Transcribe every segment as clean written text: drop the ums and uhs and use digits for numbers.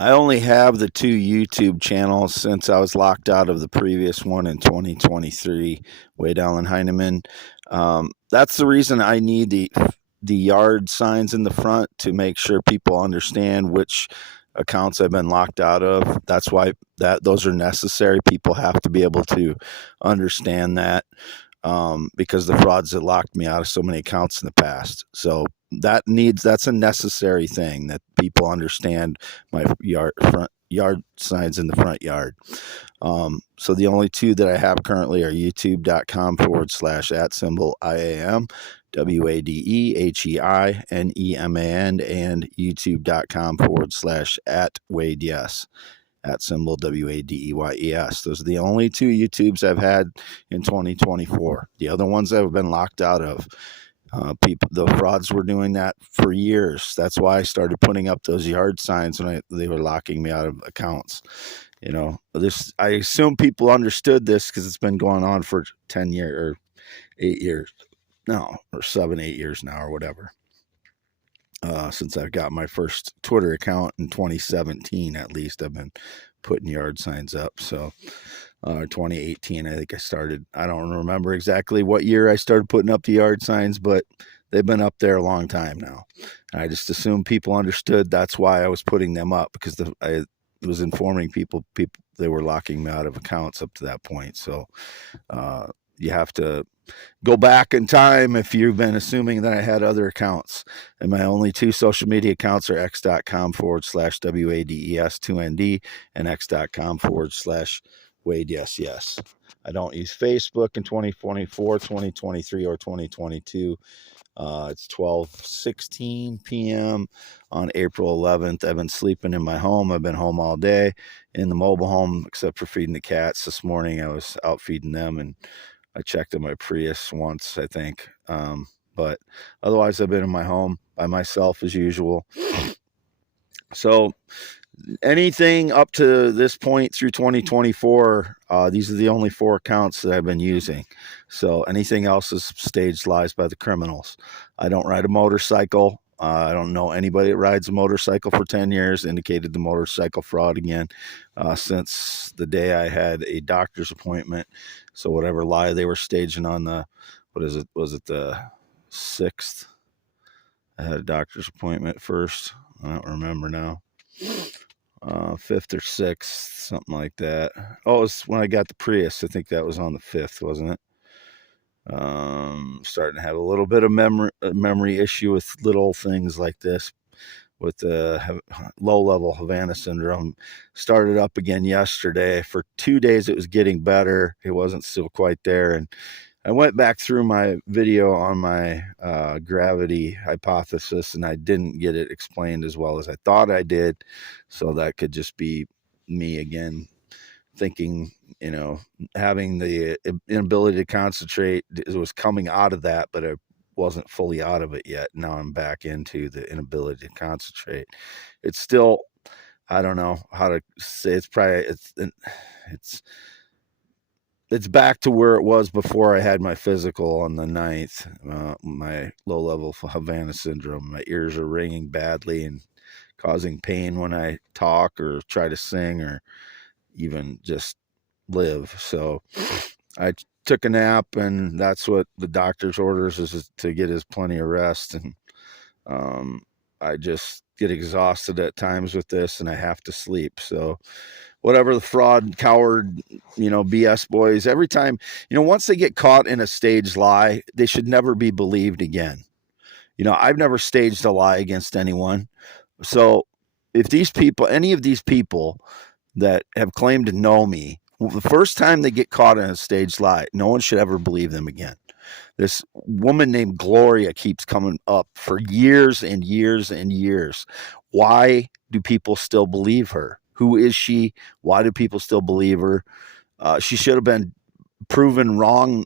I only have the two YouTube channels since I was locked out of the previous one in 2023, way down in Heinemann. That's the reason I need the yard signs in the front to make sure people understand which accounts I've been locked out of. That's why those are necessary. People have to be able to understand that, because the frauds that locked me out of so many accounts in the past. So that's a necessary thing, that people understand my front yard signs in the front yard. So the only two that I have currently are youtube.com/@ IAM, WADEHEINEMAN, and youtube.com/@ Wade Yes, @WADEYES. Those are the only two YouTubes I've had in 2024. The other ones I've been locked out of. The frauds were doing that for years. That's why I started putting up those yard signs when they were locking me out of accounts. I assume people understood this because it's been going on for 10 years or 8 years now, or 7, 8 years now, or whatever. Since I got my first Twitter account in 2017, at least, I've been putting yard signs up. So 2018, I think I started. I don't remember exactly what year I started putting up the yard signs, but they've been up there a long time now. And I just assumed people understood that's why I was putting them up, because I was informing people they were locking me out of accounts up to that point. So you have to go back in time if you've been assuming that I had other accounts. And my only two social media accounts are x.com/WADES2ND and x.com/Wade Yes Yes. I don't use Facebook in 2024, 2023, or 2022. It's 12:16 p.m. on April 11th. I've been sleeping in my home. I've been home all day in the mobile home, except for feeding the cats. This morning I was out feeding them, and I checked in my Prius once, I think. But otherwise, I've been in my home by myself as usual. So anything up to this point through 2024, these are the only 4 accounts that I've been using. So anything else is staged lies by the criminals. I don't ride a motorcycle. I don't know anybody that rides a motorcycle for 10 years, indicated the motorcycle fraud again, since the day I had a doctor's appointment. So whatever lie they were staging on was it the 6th? I had a doctor's appointment first. I don't remember now. 5th or 6th, something like that. Oh, it was when I got the Prius. I think that was on the 5th, wasn't it? Starting to have a little bit of memory issue with little things like this, with the low-level Havana syndrome. Started up again yesterday. For 2 days, it was getting better. It wasn't still quite there, and I went back through my video on my gravity hypothesis, and I didn't get it explained as well as I thought I did. So that could just be me again thinking, having the inability to concentrate. It was coming out of that, but I wasn't fully out of it yet. Now I'm back into the inability to concentrate. It's still, I don't know how to say, it's back to where it was before I had my physical on the 9th, my low-level Havana syndrome. My ears are ringing badly and causing pain when I talk or try to sing or even just live. So I took a nap, and that's what the doctor's orders is to get as plenty of rest. And I just get exhausted at times with this, and I have to sleep. So whatever the fraud, coward, BS boys, every time, once they get caught in a staged lie, they should never be believed again. I've never staged a lie against anyone. So if any of these people that have claimed to know me, the first time they get caught in a staged lie, no one should ever believe them again. This woman named Gloria keeps coming up for years and years and years. Why do people still believe her? Who is she? Why do people still believe her? She should have been proven wrong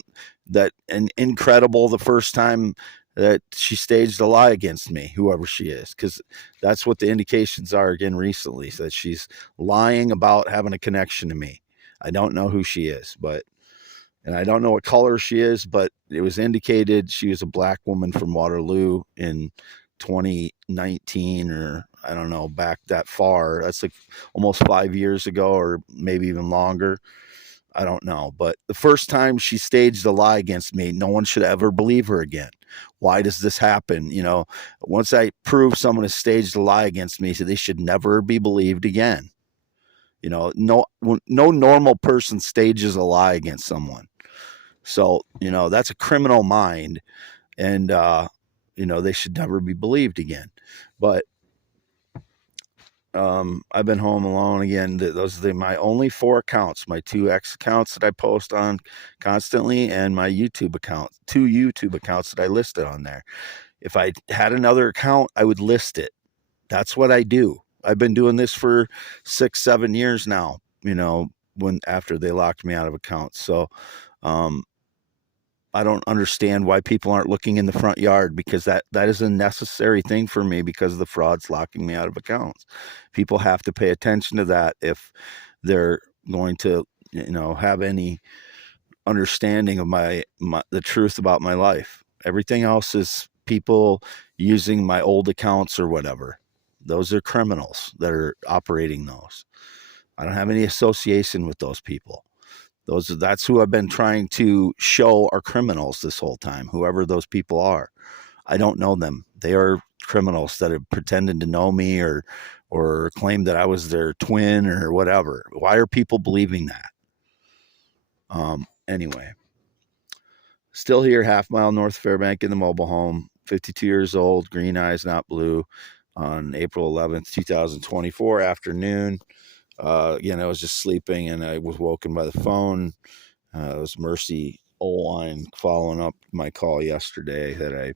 and incredible the first time that she staged a lie against me, whoever she is, because that's what the indications are again recently, so that she's lying about having a connection to me. I don't know who she is, and I don't know what color she is, but it was indicated she was a black woman from Waterloo in 2019, or I don't know, back that far. That's like almost 5 years ago, or maybe even longer. I don't know. But the first time she staged a lie against me, no one should ever believe her again. Why does this happen? Once I prove someone has staged a lie against me, so they should never be believed again. No normal person stages a lie against someone. So, that's a criminal mind, and they should never be believed again. But I've been home alone again. Those are my only 4 accounts, my 2 X accounts that I post on constantly, and my YouTube account, 2 YouTube accounts that I listed on there. If I had another account, I would list it. That's what I do. I've been doing this for 6-7 years now, after they locked me out of accounts. So I don't understand why people aren't looking in the front yard, because that is a necessary thing for me, because of the frauds locking me out of accounts. People have to pay attention to that if they're going to, have any understanding of the truth about my life. Everything else is people using my old accounts or whatever. Those are criminals that are operating those. I don't have any association with those people. That's who I've been trying to show are criminals this whole time, whoever those people are. I don't know them. They are criminals that have pretended to know me, or claimed that I was their twin or whatever. Why are people believing that? Anyway, still here, half-mile north Fairbank in the mobile home, 52 years old, green eyes, not blue, on April 11th, 2024 afternoon. Again, I was just sleeping, and I was woken by the phone. It was Mercy Oline following up my call yesterday that I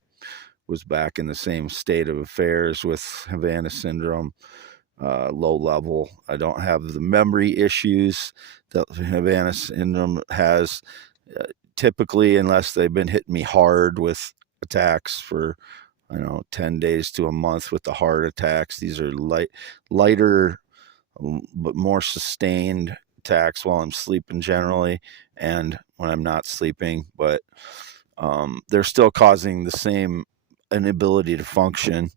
was back in the same state of affairs with Havana syndrome, low level. I don't have the memory issues that Havana syndrome has, typically, unless they've been hitting me hard with attacks for, 10 days to a month with the heart attacks. These are lighter, but more sustained attacks while I'm sleeping generally, and when I'm not sleeping. But they're still causing the same inability to function,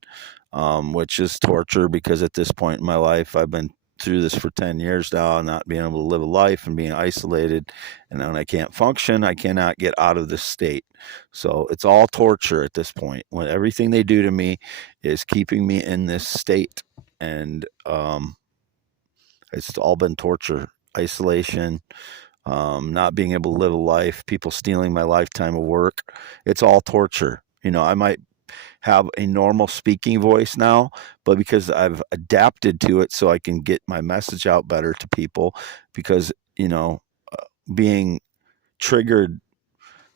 which is torture, because at this point in my life, I've been through this for 10 years now, and not being able to live a life and being isolated. And when I can't function, I cannot get out of this state. So it's all torture at this point, when everything they do to me is keeping me in this state. And it's all been torture, isolation, not being able to live a life, people stealing my lifetime of work. It's all torture. I might have a normal speaking voice now, but because I've adapted to it so I can get my message out better to people, because, being triggered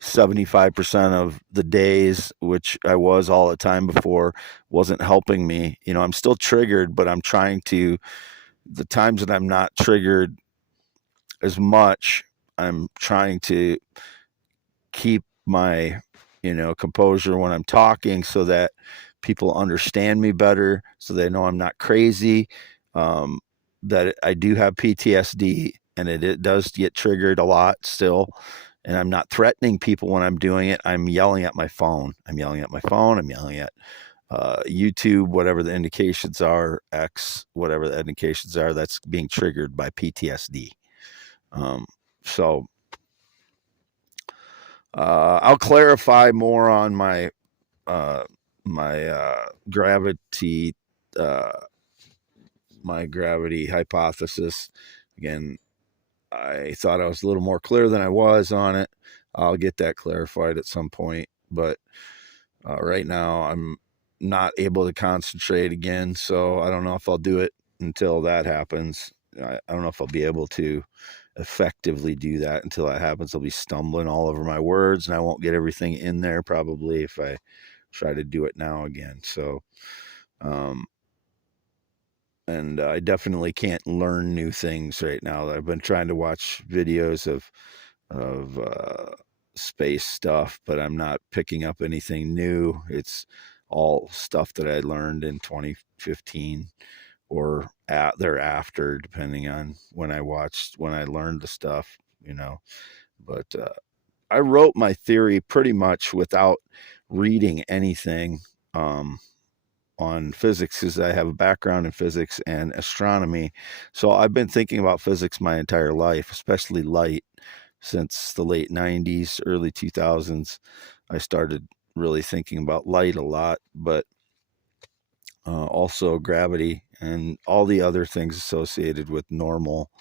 75% of the days, which I was all the time before, wasn't helping me. I'm still triggered, but I'm trying to, the times that I'm not triggered as much, I'm trying to keep my, composure when I'm talking, so that people understand me better, so they know I'm not crazy, that I do have PTSD, and it does get triggered a lot still. And I'm not threatening people when I'm doing it. I'm yelling at my phone. I'm yelling at YouTube, whatever the indications are, X, whatever the indications are, that's being triggered by PTSD. So I'll clarify more on my gravity, my gravity hypothesis. Again, I thought I was a little more clear than I was on it. I'll get that clarified at some point, but right now I'm not able to concentrate again, so I don't know if I'll do it until that happens. I don't know if I'll be able to effectively do that until that happens. I'll be stumbling all over my words, and I won't get everything in there probably if I try to do it now again. So, and I definitely can't learn new things right now. I've been trying to watch videos of space stuff, but I'm not picking up anything new. It's all stuff that I learned in 2015 or thereafter, depending on when I learned the stuff, But I wrote my theory pretty much without reading anything. on physics because I have a background in physics and astronomy. So I've been thinking about physics my entire life, especially light, since the late 90s, early 2000s. I started really thinking about light a lot, but also gravity and all the other things associated with normal,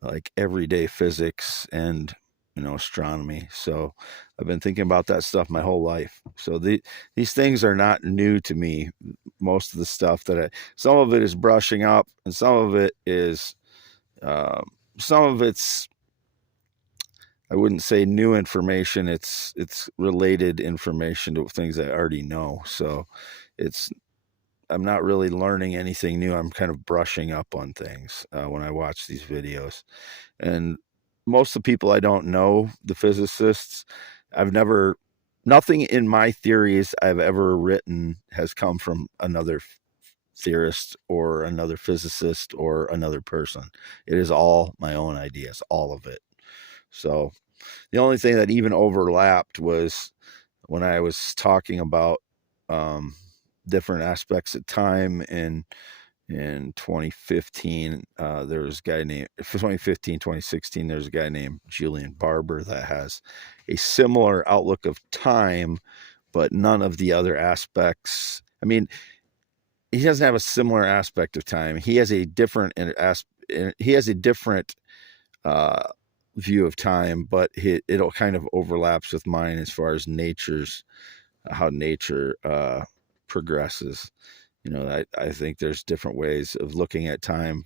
like everyday physics and astronomy. So I've been thinking about that stuff my whole life. So these things are not new to me. Most of the stuff some of it is brushing up, and some of it is uh, some of it's, I wouldn't say new information. It's related information to things I already know. So it's I'm not really learning anything new. I'm kind of brushing up on things when I watch these videos. And most of the people I don't know, the physicists, nothing in my theories I've ever written has come from another theorist or another physicist or another person. It is all my own ideas, all of it. So the only thing that even overlapped was when I was talking about um, different aspects of time in 2015, there was a guy named 2015, 2016, there's a guy named Julian Barber that has a similar outlook of time, but none of the other aspects. I mean, he doesn't have a similar aspect of time. He has a different uh, view of time, but it'll kind of overlaps with mine as far as how nature progresses. I think there's different ways of looking at time.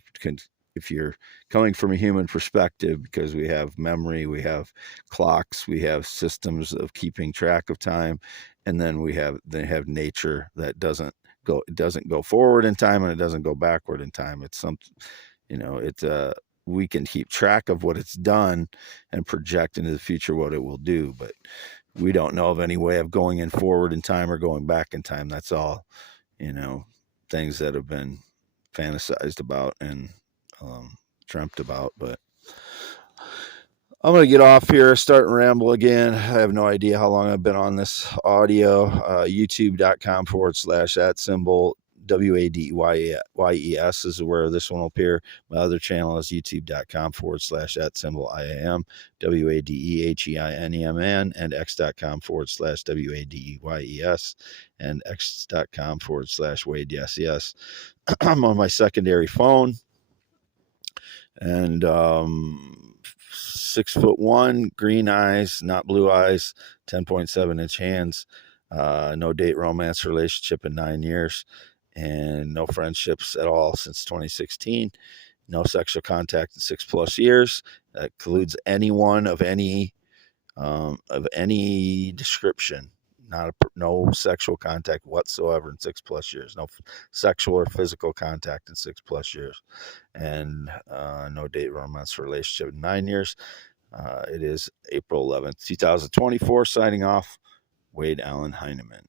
If you're coming from a human perspective, because we have memory, we have clocks, we have systems of keeping track of time, and then they have nature that it doesn't go forward in time and it doesn't go backward in time. It's something, we can keep track of what it's done and project into the future what it will do, but we don't know of any way of going in forward in time or going back in time. That's all, things that have been fantasized about and dreamt about. But I'm going to get off here, start and ramble again. I have no idea how long I've been on this audio. YouTube.com/@symbol WADYES is where this one will appear. My other channel is youtube.com/@symbol IAM WADEHEINEMN and x.com/WADEYES and x.com/WadeYesYes. I'm on my secondary phone, and 6'1", green eyes, not blue eyes, 10.7-inch hands, no date romance relationship in 9 years, and no friendships at all since 2016. No sexual contact in 6+ years. That includes anyone of any description. No sexual contact whatsoever in 6+ years. No sexual or physical contact in 6+ years, and no date romance relationship in 9 years. It is April 11th, 2024. Signing off, Wade Allen Heineman.